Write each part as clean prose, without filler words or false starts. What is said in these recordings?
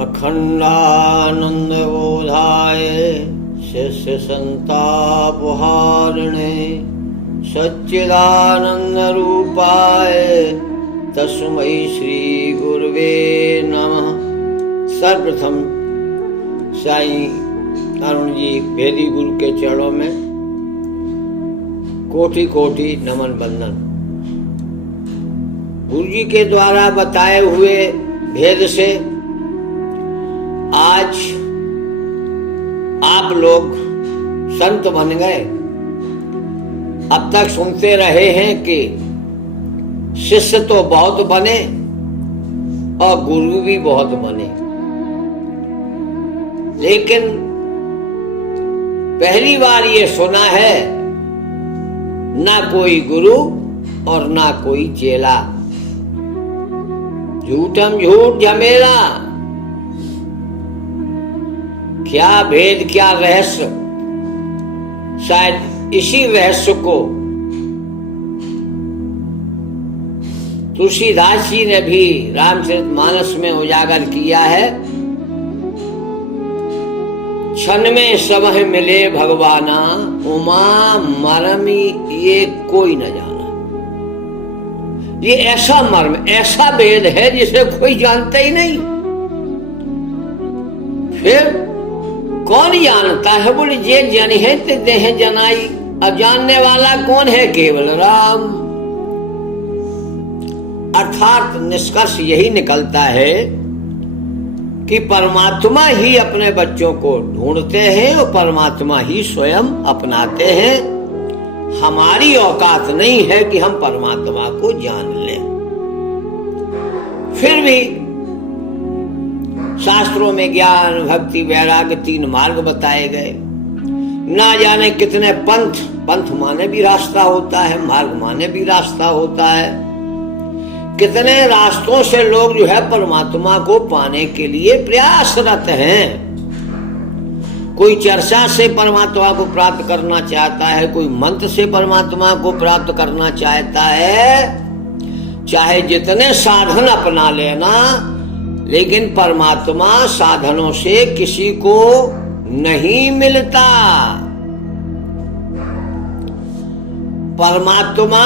अखंडानंद बोधाय शिष्य संतापहारिणे सच्चिदानंद रूपाय तस्मै श्री गुरुवे नमः। सर्वप्रथम साईं अरुण जी भेदी गुरु के चरणों में कोटि कोटि नमन बंदन। गुरु जी के द्वारा बताए हुए भेद से आज आप लोग संत बन गए। अब तक सुनते रहे हैं कि शिष्य तो बहुत बने और गुरु भी बहुत बने, लेकिन पहली बार ये सुना है ना कोई गुरु और ना कोई चेला। झूठम झूठ झमेला, क्या भेद क्या रहस्य। शायद इसी रहस्य को तुलसीदास जी ने भी रामचरितमानस में उजागर किया है। क्षण में समह मिले भगवाना, उमा मरमी ये कोई न जाना। ये ऐसा मर्म, ऐसा भेद है जिसे कोई जानता ही नहीं। फिर कौन जानता है? बोले जे जन है ते देह जनाई। अब जानने वाला कौन है? केवल राम। अर्थात निष्कर्ष यही निकलता है कि परमात्मा ही अपने बच्चों को ढूंढते हैं और परमात्मा ही स्वयं अपनाते हैं। हमारी औकात नहीं है कि हम परमात्मा को जान लें। फिर भी शास्त्रों में ज्ञान भक्ति वैराग्य 3 मार्ग बताए गए। ना जाने कितने पंथ माने भी रास्ता होता है, मार्ग माने भी रास्ता होता है। कितने रास्तों से लोग जो है परमात्मा को पाने के लिए प्रयासरत हैं। कोई चर्चा से परमात्मा को प्राप्त करना चाहता है, कोई मंत्र से परमात्मा को प्राप्त करना चाहता है। चाहे जितने साधन अपना लेना, लेकिन परमात्मा साधनों से किसी को नहीं मिलता। परमात्मा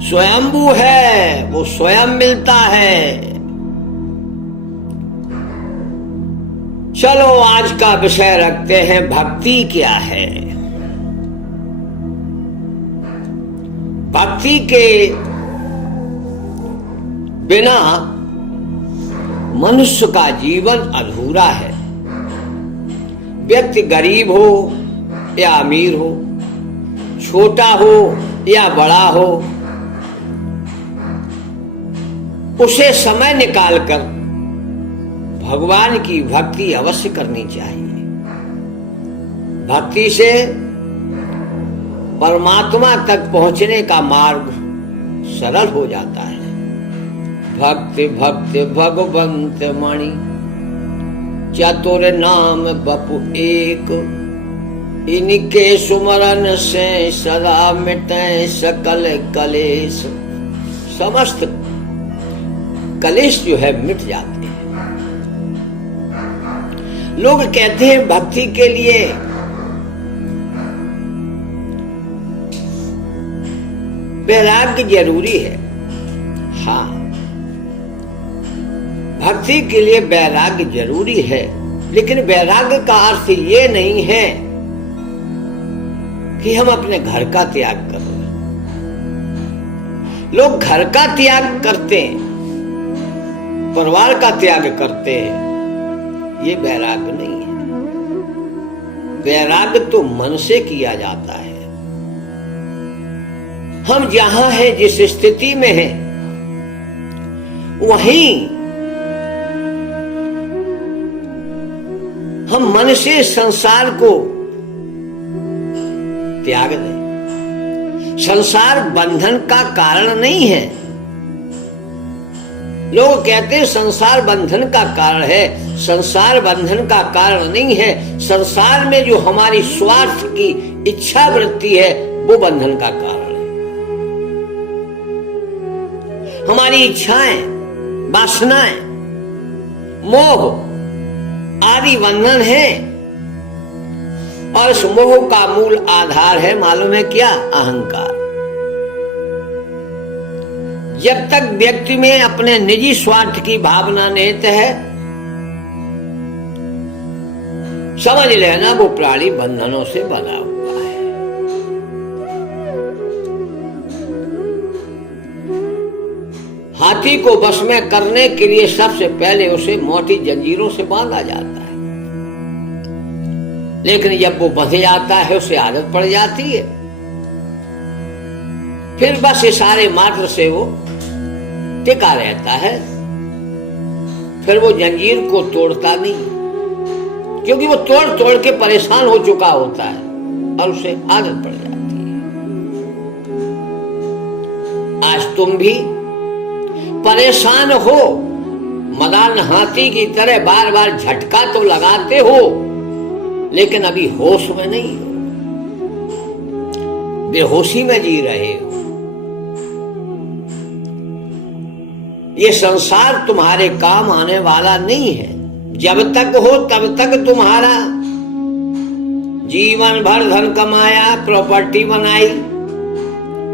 स्वयंभू है, वो स्वयं मिलता है। चलो आज का विषय रखते हैं, भक्ति क्या है। भक्ति के बिना मनुष्य का जीवन अधूरा है। व्यक्ति गरीब हो या अमीर हो, छोटा हो या बड़ा हो, उसे समय निकालकर भगवान की भक्ति अवश्य करनी चाहिए। भक्ति से परमात्मा तक पहुंचने का मार्ग सरल हो जाता है। भक्ति भक्ति भगवंत मणि, चतुर नाम बपु एक। इनके सुमरन से सदा मिटे सकल कलेश। समस्त कलेश जो है मिट जाते हैं। लोग कहते हैं भक्ति के लिए वैराग्य जरूरी है। हाँ, भक्ति के लिए वैराग्य जरूरी है, लेकिन वैराग्य का अर्थ ये नहीं है कि हम अपने घर का त्याग कर रहे हैं। लोग घर का त्याग करते हैं, परिवार का त्याग करते हैं, ये वैराग्य नहीं है। वैराग्य तो मन से किया जाता है। हम जहां हैं, जिस स्थिति में हैं, वहीं हम मन से संसार को त्याग दें। संसार बंधन का कारण नहीं है। लोग कहते हैं संसार बंधन का कारण है। संसार बंधन का कारण नहीं है। संसार में जो हमारी स्वार्थ की इच्छा वृत्ति है वो बंधन का कारण है। हमारी इच्छाएं, वासनाएं, मोह आदि बंधन है, और इस मोह का मूल आधार है मालूम है क्या? अहंकार। जब तक व्यक्ति में अपने निजी स्वार्थ की भावना निहित है, समझ लेना वो प्राणी बंधनों से बना हुआ है। हाथी को वश में करने के लिए सबसे पहले उसे मोटी जंजीरों से बांधा जाता है, लेकिन जब वो बंध जाता है उसे आदत पड़ जाती है, फिर बस इशारे मात्र से वो टिका रहता है, फिर वो जंजीर को तोड़ता नहीं, क्योंकि वो तोड़ तोड़ के परेशान हो चुका होता है और उसे आदत पड़ जाती है। आज तुम भी परेशान हो, मदान हाथी की तरह बार बार झटका तो लगाते हो, लेकिन अभी होश में नहीं हो, बेहोशी में जी रहे हो। ये संसार तुम्हारे काम आने वाला नहीं है। जब तक हो तब तक तुम्हारा जीवन भर धन कमाया, प्रॉपर्टी बनाई,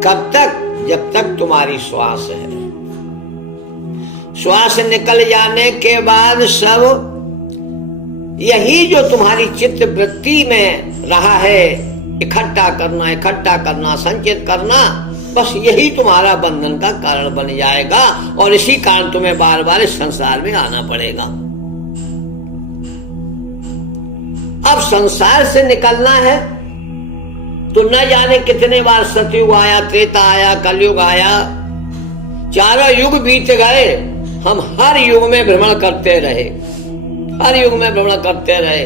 कब तक? जब तक तुम्हारी श्वास है। श्वास निकल जाने के बाद सब यही जो तुम्हारी चित्त वृत्ति में रहा है, इकट्ठा करना, संचित करना, बस यही तुम्हारा बंधन का कारण बन जाएगा, और इसी कारण तुम्हें बार बार इस संसार में आना पड़ेगा। अब संसार से निकलना है तो न जाने कितने बार सतयुग आया, त्रेता आया, कलयुग आया, चारों युग बीत गए, हम हर युग में भ्रमण करते रहे, हर युग में भ्रमण करते रहे।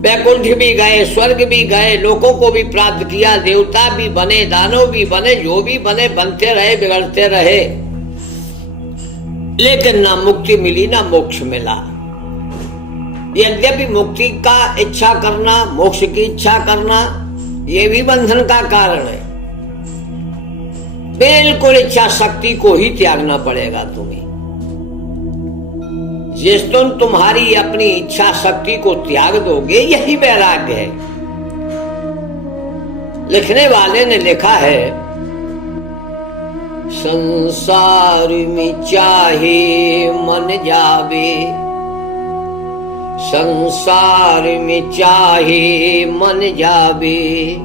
वैकुंठ भी गए, स्वर्ग भी गए, लोकों को भी प्राप्त किया, देवता भी बने, दानव भी बने, जो भी बने, बनते रहे, बिगड़ते रहे, लेकिन ना मुक्ति मिली ना मोक्ष मिला। यद्यपि मुक्ति का इच्छा करना, मोक्ष की इच्छा करना, ये भी बंधन का कारण है। बिल्कुल इच्छा शक्ति को ही त्यागना पड़ेगा तुम्हें। जिस दिन तुम्हारी अपनी इच्छा शक्ति को त्याग दोगे, यही वैराग्य है। लिखने वाले ने लिखा है, संसार में चाहे मन जावे, संसार में चाहे मन जावे,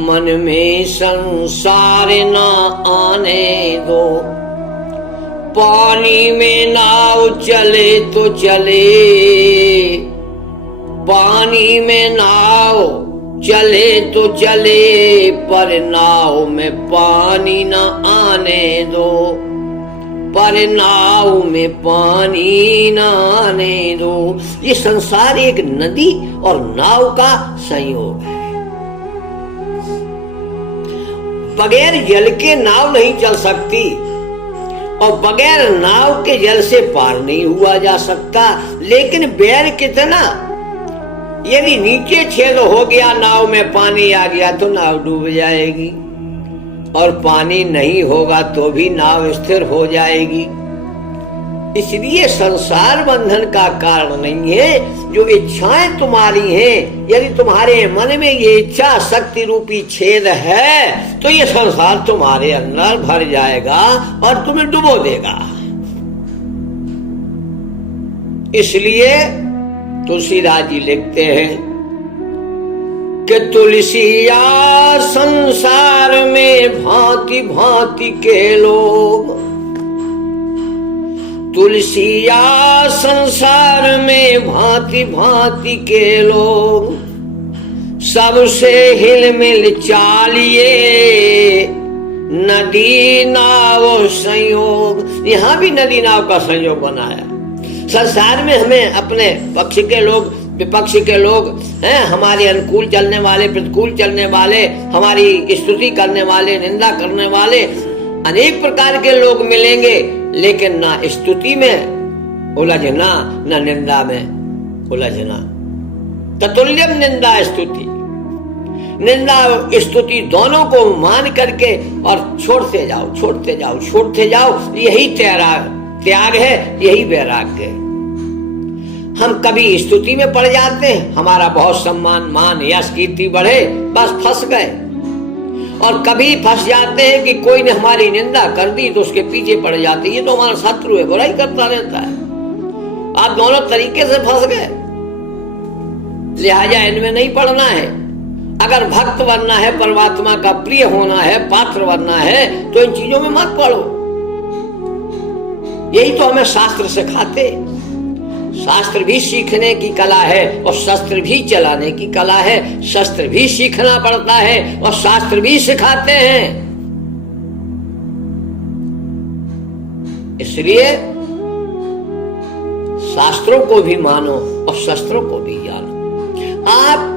मन में संसार ना आने दो, पानी में नाव चले तो चले, पानी में नाव चले तो चले, पर नाव में पानी ना आने दो, पर नाव में पानी ना आने दो। ये संसार एक नदी और नाव का संयोग है। बगैर जल के नाव नहीं चल सकती, और बगैर नाव के जल से पार नहीं हुआ जा सकता। लेकिन बैर कितना, यदि नीचे छेद हो गया, नाव में पानी आ गया तो नाव डूब जाएगी, और पानी नहीं होगा तो भी नाव स्थिर हो जाएगी। इसलिए संसार बंधन का कारण नहीं है। जो इच्छाएं तुम्हारी हैं, यदि तुम्हारे मन में ये इच्छा शक्ति रूपी छेद है, तो ये संसार तुम्हारे अंदर भर जाएगा और तुम्हें डुबो देगा। इसलिए तुलसीदास जी लिखते हैं कि तुलसिया संसार में भांति भांति के लोग, तुलसिया संसार में भांति भांति के लोग, सबसे हिलमिल चालिए नदी नाव संयोग। यहां भी नदी नाव का संयोग बनाया। संसार में हमें अपने पक्ष के लोग, विपक्ष के लोग हैं, हमारे अनुकूल चलने वाले, प्रतिकूल चलने वाले, हमारी स्तुति करने वाले, निंदा करने वाले, अनेक प्रकार के लोग मिलेंगे, लेकिन ना स्तुति में उलझना, ना निंदा में उलझना। ततुल्यम निंदा स्तुति, निंदा स्तुति दोनों को मान करके और छोड़ते जाओ, छोड़ते जाओ, छोड़ते जाओ। यही त्याग है, यही वैराग्य है। हम कभी स्तुति में पड़ जाते हैं, हमारा बहुत सम्मान मान यश कीर्ति बढ़े, बस फंस गए। और कभी फंस जाते हैं कि कोई ने हमारी निंदा कर दी तो उसके पीछे पड़ जाते, ये तो हमारा शत्रु है, बुराई करता रहता है। आप दोनों तरीके से फंस गए, लिहाजा इनमें नहीं पड़ना है। अगर भक्त बनना है, परमात्मा का प्रिय होना है, पात्र बनना है, तो इन चीजों में मत पड़ो। यही तो हमें शास्त्र सिखाते। शास्त्र भी सीखने की कला है और शस्त्र भी चलाने की कला है। शस्त्र भी सीखना पड़ता है और शास्त्र भी सिखाते हैं। इसलिए शास्त्रों को भी मानो और शस्त्रों को भी जानो। आप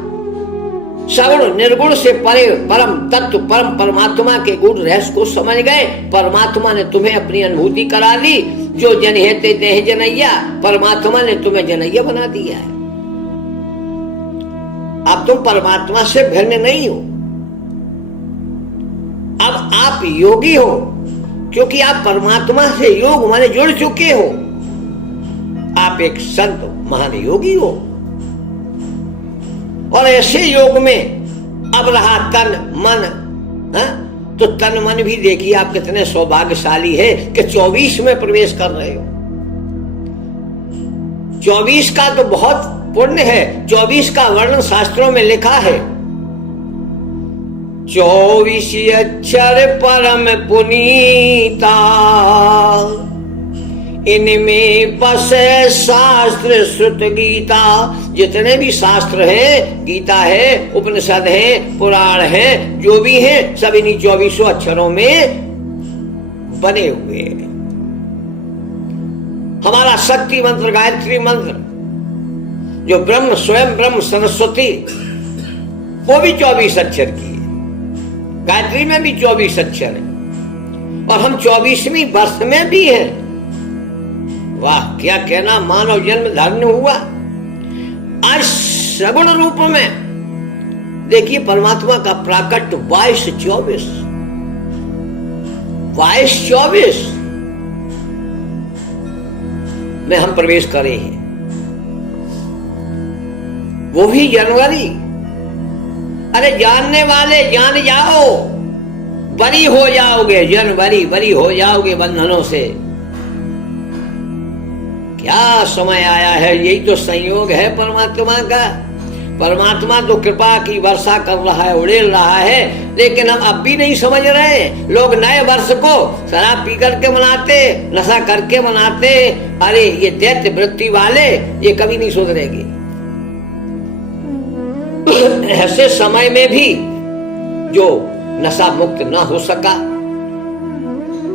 सगुण निर्गुण से परे परम तत्व परम परमात्मा के गुण रहस्य को समझ गए। परमात्मा ने तुम्हें अपनी अनुभूति करा ली। जो जनहिते देह जनैया, परमात्मा ने तुम्हें जनैया बना दिया है। अब तुम परमात्मा से भिन्न नहीं हो, अब आप योगी हो, क्योंकि आप परमात्मा से योग माने जुड़ चुके हो। आप एक संत महान योगी हो। और ऐसे योग में अब रहा तन मन, तो तन मन भी देखिए आप कितने सौभाग्यशाली है कि 24 में प्रवेश कर रहे हो। 24 का तो बहुत पुण्य है। 24 का वर्णन शास्त्रों में लिखा है। 24 अक्षर परम पुनीता, इनमें बसे शास्त्र श्रुत गीता। जितने भी शास्त्र हैं, गीता है, उपनिषद है, पुराण है, जो भी है, सब इन्हीं 24 अक्षरों में बने हुए हैं। हमारा शक्ति मंत्र, गायत्री मंत्र, जो ब्रह्म स्वयं ब्रह्म सरस्वती, वो भी 24 अक्षर की है। गायत्री में भी 24 अक्षर है और हम 24वीं वर्ष में भी हैं। वाह, क्या कहना, मानव जन्म धन्य हुआ। आज सगुण रूप में देखिए परमात्मा का प्राकट्य 22-24 में हम प्रवेश करे हैं। वो भी जनवरी। अरे जानने वाले जान जाओ, बरी हो जाओगे, जनवरी बरी हो जाओगे बंधनों से। क्या समय आया है, यही तो संयोग है परमात्मा का। परमात्मा तो कृपा की वर्षा कर रहा है, उड़ेल रहा है, लेकिन हम अब भी नहीं समझ रहे। लोग नए वर्ष को शराब पी करके मनाते, नशा करके मनाते। अरे ये दैत्य वृत्ति वाले ये कभी नहीं सुधरेगी। ऐसे समय में भी जो नशा मुक्त ना हो सका,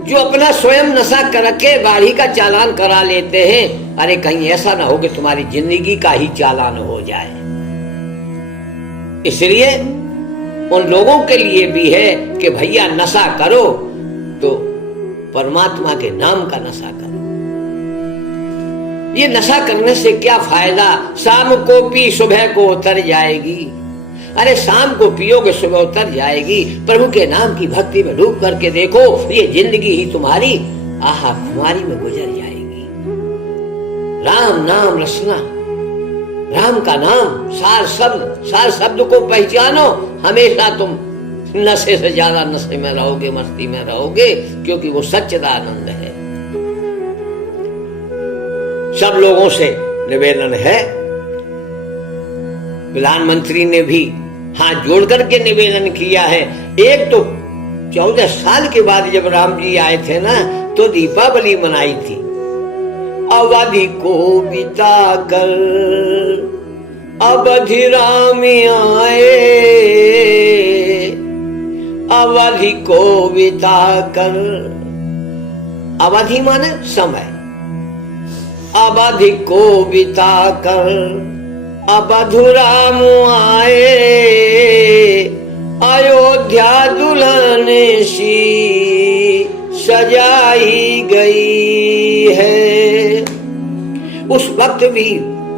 जो अपना स्वयं नशा करके गाड़ी का चालान करा लेते हैं, अरे कहीं ऐसा ना हो कि तुम्हारी जिंदगी का ही चालान हो जाए। इसलिए उन लोगों के लिए भी है कि भैया नशा करो तो परमात्मा के नाम का नशा करो। ये नशा करने से क्या फायदा, शाम को पी सुबह को उतर जाएगी। अरे शाम को पियोगे सुबह उतर जाएगी। प्रभु के नाम की भक्ति में डूब करके देखो, ये जिंदगी ही तुम्हारी आहा खुमारी में गुजर जाएगी। राम नाम रसना, राम का नाम सार शब्द को पहचानो। हमेशा तुम नशे से ज्यादा नशे में रहोगे, मस्ती में रहोगे, क्योंकि वो सच्चिदानंद है। सब लोगों से निवेदन है, प्रधानमंत्री ने भी हाथ जोड़ करके निवेदन किया है। एक तो 14 साल के बाद जब राम जी आए थे ना, तो दीपावली मनाई थी। अवधि को बिता कर अवधि राम आए, अवधि को बिता कर, अवधि माने समय, अवधि को बिता कर अवधु राम आए, अयोध्या दुल्हन सी सजाई गई है। उस वक्त भी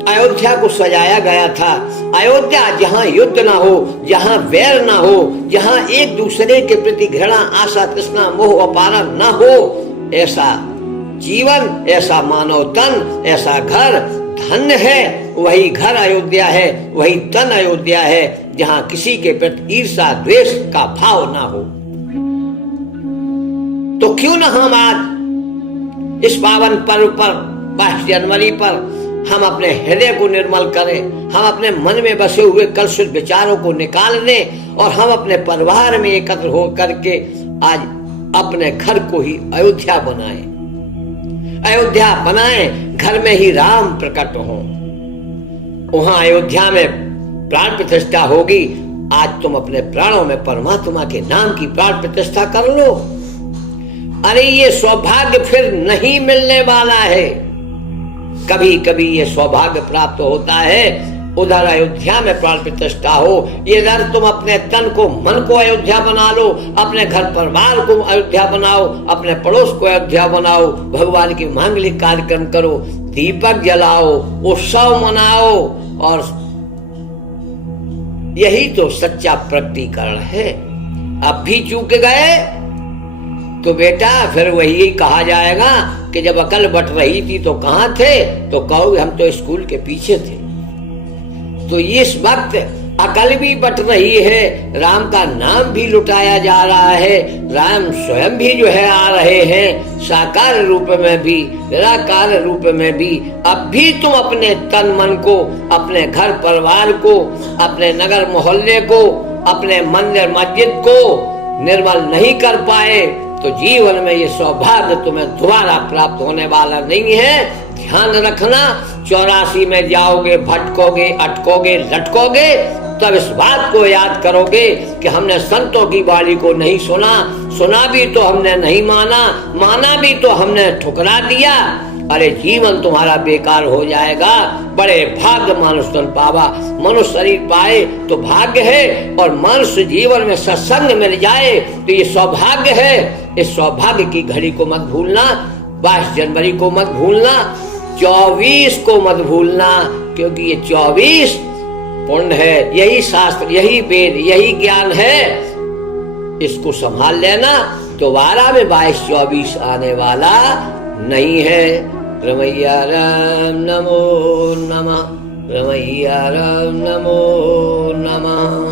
अयोध्या को सजाया गया था। अयोध्या जहाँ युद्ध ना हो, जहाँ वैर ना हो, जहाँ एक दूसरे के प्रति घृणा, आशा, तृष्णा, मोह, अपारण ना हो, ऐसा जीवन, ऐसा मानव तन, ऐसा घर धन्य है। वही घर अयोध्या है, वही तन अयोध्या है, जहां किसी के प्रति ईर्षा द्वेष का भाव ना हो। तो क्यों न हम आज इस पावन पर्व पर 22 जनवरी पर हम अपने हृदय को निर्मल करें, हम अपने मन में बसे हुए कलुषित विचारों को निकाल दें और हम अपने परिवार में एकत्र हो करके आज अपने घर को ही अयोध्या बनाएं। अयोध्या बनाएं, घर में ही राम प्रकट हो। वहां अयोध्या में प्राण प्रतिष्ठा होगी। आज तुम अपने प्राणों में परमात्मा के नाम की प्राण प्रतिष्ठा कर लो। अरे ये सौभाग्य फिर नहीं मिलने वाला है। कभी कभी ये सौभाग्य प्राप्त होता है, उधर अयोध्या में प्राण प्रतिष्ठा हो, इधर तुम अपने तन को मन को अयोध्या बना लो, अपने घर परिवार को अयोध्या बनाओ, अपने पड़ोस को अयोध्या बनाओ, भगवान की मांगलिक कार्यक्रम करो, दीपक जलाओ, उत्सव मनाओ। और यही तो सच्चा प्रकटीकरण है। अब भी चूक गए तो बेटा फिर वही कहा जाएगा कि जब अकल बट रही थी तो कहां थे, तो कहोगे हम तो स्कूल के पीछे थे। तो इस वक्त अकल भी बट रही है, राम का नाम भी लुटाया जा रहा है, राम स्वयं भी जो है आ रहे हैं, साकार रूप में भी निराकार रूप में भी। अब भी तुम अपने तन मन को, अपने घर परिवार को, अपने नगर मोहल्ले को, अपने मंदिर मस्जिद को निर्मल नहीं कर पाए तो जीवन में ये सौभाग्य तुम्हें दोबारा प्राप्त होने वाला नहीं है। ध्यान रखना, 84 में जाओगे, भटकोगे, अटकोगे, लटकोगे, तब इस बात को याद करोगे कि हमने संतों की वाणी को नहीं सुना, सुना भी तो हमने नहीं माना, माना भी तो हमने ठुकरा दिया। अरे जीवन तुम्हारा बेकार हो जाएगा। बड़े भाग्य मनुष्य तन पावा, मनुष्य शरीर पाए तो भाग्य है, और मनुष्य जीवन में सत्संग मिल जाए तो ये सौभाग्य है। इस सौभाग्य की घड़ी को मत भूलना, 22 जनवरी को मत भूलना, 24 को मत भूलना, क्योंकि ये 24 पुण्य है। यही शास्त्र, यही वेद, यही ज्ञान है। इसको संभाल लेना, दोबारा में 22-24 आने वाला नहीं है। रमैया राम नमो नमः, रमैया राम नमो नमः।